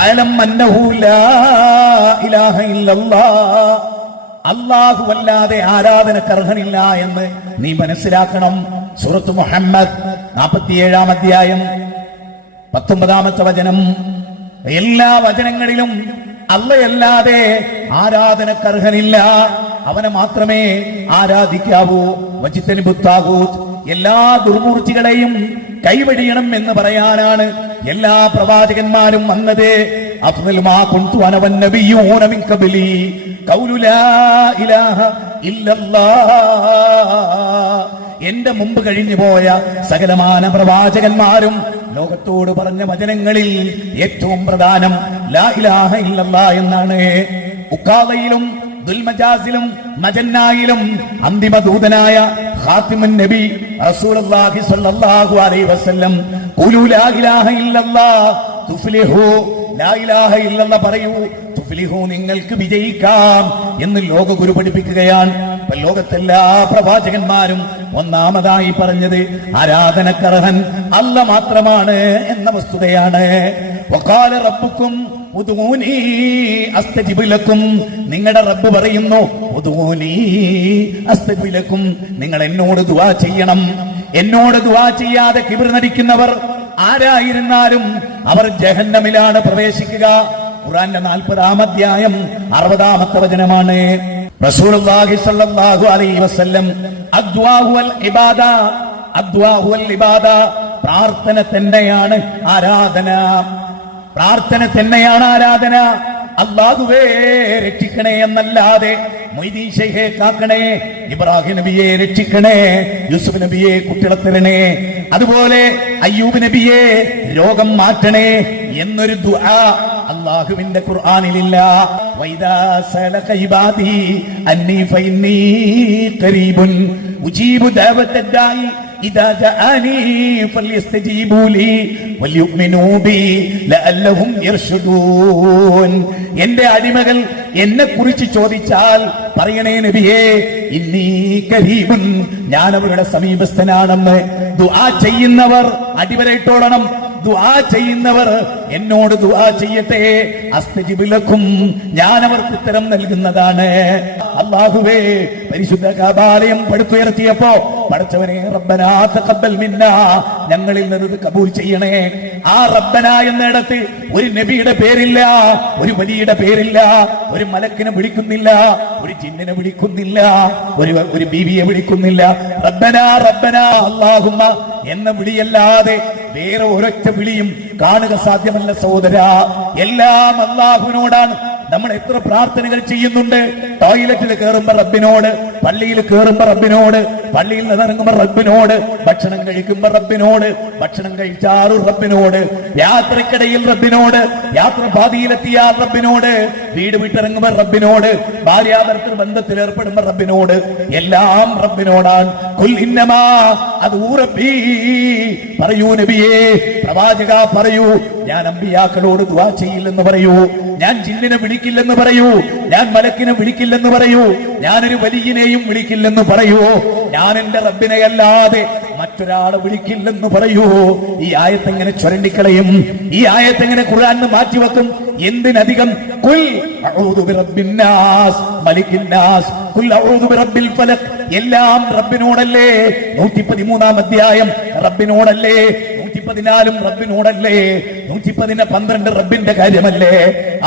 ഫഅലം അന്നഹു ലാ ഇലാഹ ഇല്ലല്ലാഹ്, അല്ലാഹുവല്ലാതെ ആരാധനക്ക് അർഹനില്ല എന്ന് നീ മനസ്സിലാക്കണം. സൂറത്ത് മുഹമ്മദ് 47-ാം അധ്യായം 19-ാമത്തെ വചനം. എല്ലാ വചനങ്ങളിലും അല്ലാഹുവല്ലാതെ ആരാധനക്ക് അർഹനില്ല, അവനെ മാത്രമേ ആരാധിക്കാവൂ. വജിത്തനിബുത് താഗൂത്ത്, എല്ലാ ദുർമൂർത്തികളെയും കൈവടിയണം എന്ന് പറയാനാണ് എല്ലാ പ്രവാചകന്മാരും വന്നത്. അഫ്ളലു മാ കുൻതു അന വന്നബിയ്യൂന മിൻ ഖബ്ലി ഖൗലു ലാ ഇലാഹ ഇല്ലല്ലാഹ്. എന്റെ മുമ്പ് കഴിഞ്ഞു പോയ സകലമാന പ്രവാചകന്മാരും ലോകത്തോട് പറഞ്ഞ വചനങ്ങളിൽ ഏറ്റവും പ്രധാനം ലാ ഇലാഹ ഇല്ലല്ലാഹ് എന്നാണ്. ഉഖാദയിലും ദുൽമജാസിലും മജന്നായിലും അന്തിമ ദൂതനായ ഖാതിമുൻ നബി റസൂലുള്ളാഹി സ്വല്ലല്ലാഹു അലൈഹി വസല്ലം ഖുലു ലാ ഇലാഹ ഇല്ലല്ലാഹ് തുഫ്ലിഹു, ലാ ഇലാഹ ഇല്ലല്ലാഹ് പറയൂ തുഫ്ലിഹു, നിങ്ങൾക്ക് വിജയിക്കാം എന്ന് ലോകഗുരു പഠിപ്പിക്കുകയാണ്. ലോകത്തെല്ലാ പ്രവാചകന്മാരും ഒന്നാമതായി പറഞ്ഞത് ആരാധനക്കർഹൻ അല്ല മാത്രമാണ് എന്ന വസ്തുതയാണ്. വഖാല റബ്ബുക്കും ഉദ്ഊനി അസ്തജിബ് ലക്കും, നിങ്ങളുടെ റബ്ബ് പറയുന്നു ഉദ്ഊനി അസ്തജിബ് ലക്കും, നിങ്ങൾ എന്നോട് ദുആ ചെയ്യണം. എന്നോട് ദുആ ചെയ്യാതെ കിബർ നടിക്കുന്നവർ ആരായിരുന്നാലും അവർ ജഹന്നമിലാണ് പ്രവേശിക്കുക. ഖുർആന്റെ 40-ാം അധ്യായം 60-ാമത്തെ വചനമാണ്. റസൂലുള്ളാഹി സ്വല്ലല്ലാഹു അലൈഹി വസല്ലം അദ്വാഹു വൽ ഇബാദ, അദ്വാഹു വൽ ഇബാദ, പ്രാർത്ഥന തന്നെയാണ് ആരാധന, പ്രാർത്ഥന തന്നെയാണ് ആരാധന. അല്ലാഹുവേ രക്ഷിക്കണേ എന്നല്ലാതെ മൊയ്തീൻ ശൈഖേ കാക്കണേ, ഇബ്രാഹിം നബിയെ രക്ഷിക്കണേ, യൂസുഫ് നബിയെ കുട്ടികളെ തരണേ, അതുപോലെ അയ്യൂബ് നബിയെ രോഗം മാറ്റണേ എന്നൊരു ദുആ അല്ലാഹുവിന്റെ ഖുർആനിലില്ല. വൈദാ സലക ഇബാദി അന്നി ഫഇന്നി ഖരീബുൻ ഉജീബു ദഅവത്തദ് ദാഇ ഇദാ ജആനി ഫല്യസ്തജീബൂ ലി വൽയുഅ്മിനൂ ബി ലഅല്ലഹും യർഷുദൂൻ. എന്റെ അടിമകൾ എന്നെ കുറിച്ച് ചോദിച്ചാൽ പറയണേ നബിയേ ഇന്നി ഖരീബുൻ, ഞാൻ അവരുടെ സമീപസ്ഥനാണെന്ന്. ദുആ ചെയ്യുന്നവർ അടിവരയിട്ടോളണം. ദുആ ചെയ്യുന്നവർ എന്നോട് ദുആ ചെയ്യട്ടെ, അസ്തജിബ് ലക്കും, ഞാൻ അവർക്ക് ഉത്തരം നൽകുന്നതാണ്. അല്ലാഹുവേ പരിശുദ്ധ കഅബാലയം പടുത്തുയർത്തിയപ്പോ പടച്ചവനെ റബ്ബനാ തഖബ്ബൽ മിന്നാ, ഞങ്ങളിൽ നിന്ന് കബൂൽ ചെയ്യണേ. ആ റബ്ബന എന്നിടത്ത് ഒരു നബിയുടെ പേരില്ല, ഒരു വലിയുടെ പേരില്ല, ഒരു മലക്കിനെ വിളിക്കുന്നില്ല, ഒരു ജിന്നിനെ വിളിക്കുന്നില്ല, ഒരു ബീവിയെ വിളിക്കുന്നില്ല. റബ്ബന റബ്ബന അല്ലാഹുമ്മ എന്ന വിളിയല്ലാതെ വേറെ ഒരൊറ്റ വിളിയും കാണുക സാധ്യമല്ല സഹോദര. എല്ലാം അല്ലാഹുവിനോടാണ്. നമ്മൾ എത്ര പ്രാർത്ഥനകൾ ചെയ്യുന്നുണ്ട്. ടോയ്ലറ്റിൽ കയറുമ്പോ റബ്ബിനോട്, പള്ളിയിൽ കയറുമ്പോ റബ്ബിനോട്, പള്ളിയിൽ നിന്നിറങ്ങുമ്പോ റബ്ബിനോട്, ഭക്ഷണം കഴിക്കുമ്പോ റബ്ബിനോട്, ഭക്ഷണം കഴിച്ചാറും റബ്ബിനോട്, യാത്രക്കിടയിൽ റബ്ബിനോട്, യാത്ര പാതിയിലെത്തിയാൽ റബ്ബിനോട്, വീട് വിട്ടിറങ്ങുമ്പോ റബ്ബിനോട്, ഭാര്യാഭർത്തൃ ബന്ധത്തിൽ ഏർപ്പെടുമ്പോ റബ്ബിനോട്, എല്ലാം റബ്ബിനോടാണ്. ഖുൽ ഇന്നമാ അദൂ റബ്ബീ, പറയൂ നബിയേ, പ്രവാചക പറയൂ, ഞാൻ അമ്പിയാക്കളോട് ദുആ ചെയ്യില്ലെന്ന് പറയൂ, ഞാൻ ജിന്നിനെ വിളിക്കില്ലെന്ന് പറയൂ, ഞാൻ മലക്കിനെ വിളിക്കില്ലെന്ന് പറയൂ, ഞാനൊരു വലിയനെയും വിളിക്കില്ലെന്ന് പറയൂ, ഞാൻ എന്റെ റബ്ബിനെ അല്ലാതെ മറ്റൊരാളെ വിളിക്കില്ലെന്ന് പറയൂ. ഈ ആയത്തെങ്ങനെ ചുരണ്ടിക്കളയും? ഈ ആയത്തെങ്ങനെ ഖുർആനിൽ മാറ്റിവെക്കും? എന്തിനധികം ഖുൽ അഊദു ബിറബ്ബിന്നാസ് മലിക്കിന്നാസ്, ഖുൽ അഊദു ബിറബ്ബിൽ ഫലക്, എല്ലാം റബ്ബിനോടല്ലേ. 113-ാം അധ്യായം റബ്ബിനോടല്ലേ, 114 റബ്ബിനോടല്ലേ, 112 റബ്ബിന്റെ കാര്യമല്ലേ,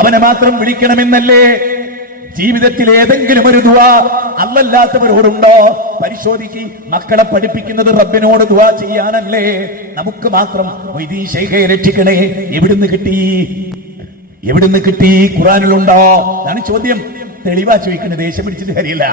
അവനെ മാത്രം വിളിക്കണമെന്നല്ലേ. ജീവിതത്തിൽ ഏതെങ്കിലും ഒരു ദുആ അല്ലാത്തവരോടുണ്ടോ? പരിശോധിക്ക്. മക്കളെ പഠിപ്പിക്കുന്നത് റബ്ബിനോട് ദുആ ചെയ്യാനല്ലേ. നമുക്ക് മാത്രം മൊയ്തീൻ ശൈഖേ രക്ഷിക്കണേ എവിടുന്ന് കിട്ടി? എവിടുന്ന് കിട്ടി? ഖുർആനിലുണ്ടോ? അതാണ് ചോദ്യം. തെളിവാ ചോദിക്കുന്നത്, ദേഷ്യം പിടിച്ചിട്ട് കാര്യമില്ല.